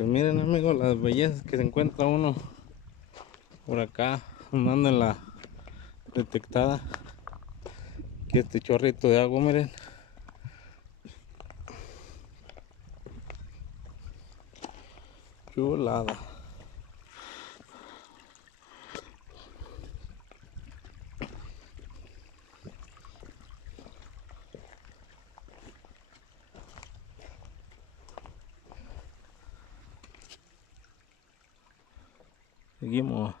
Pues miren amigos, las bellezas que se encuentra uno por acá andando en la detectada. Aquí este chorrito de agua, miren. Chulada. Seguimos.